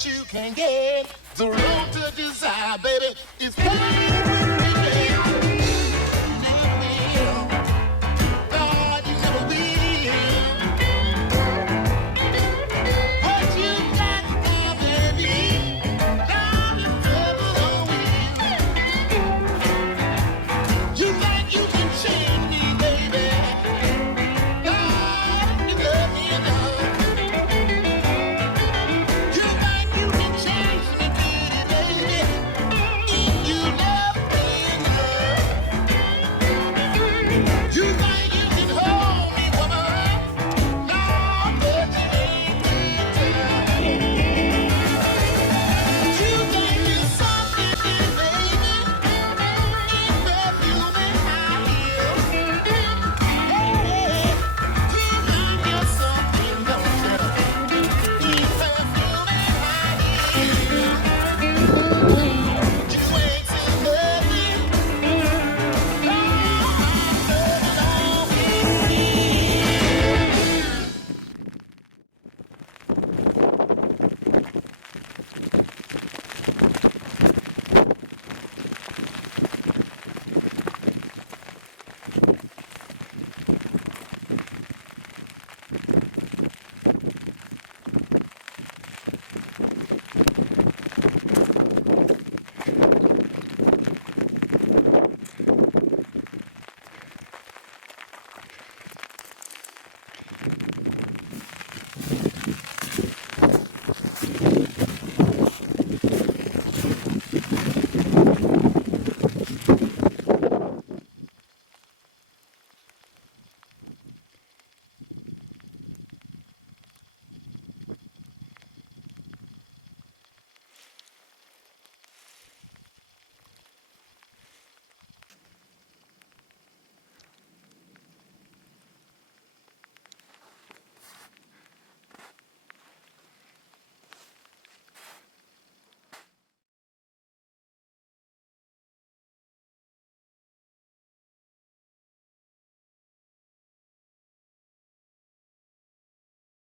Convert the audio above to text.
what you can get. The road to desire, baby, is paved with regret. Never will, God, you never will. What you got for me, God, is trouble with you. You think you can change me, baby? God, you love me enough. You think you can change me, baby? If you love me enough. You think you can hold me, woman? No, but you ain't good. You think you're something, baby? In perfume and high heels. Hey, you think you're something, don't you? In perfume and high heels. You ain't too loving.